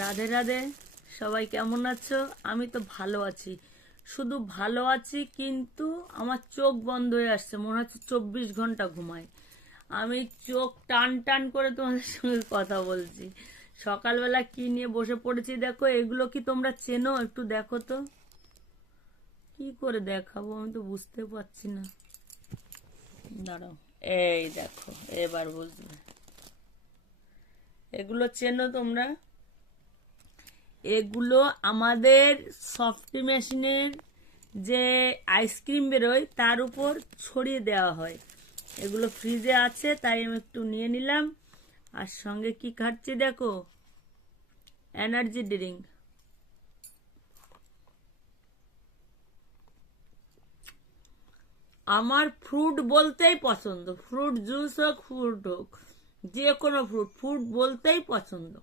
রাধে রাধে। সবাই কেমন আছো? আমি তো ভালো আছি, শুধু ভালো আছি, কিন্তু আমার চোখ বন্ধ হয়ে আসছে, মনে হচ্ছে 24 ঘন্টা ঘুমাই। আমি চোখ টান টান করে তোমাদের সঙ্গে কথা বলছি। সকালবেলা কি নিয়ে বসে পড়েছি দেখো। এগুলো কি তোমরা চেনো? একটু দেখো তো। কি করে দেখাবো আমি তো বুঝতে পারছি না। দাঁড়াও, এই দেখো, এবার বুঝবে। এগুলো চেনো তোমরা? এগুলো আমাদের সফটি মেশিনের যে আইসক্রিম বেরোয় তার উপর ছড়িয়ে দেওয়া হয়। এগুলো ফ্রিজে আছে, তাই আমি একটু নিয়ে নিলাম। আর সঙ্গে কি খাচ্ছি দেখো, এনার্জি ড্রিঙ্ক। আমার ফ্রুট বলতেই পছন্দ, ফ্রুট জুস হোক, ফ্রুট হোক, যে কোনো ফ্রুট, ফ্রুট বলতেই পছন্দ।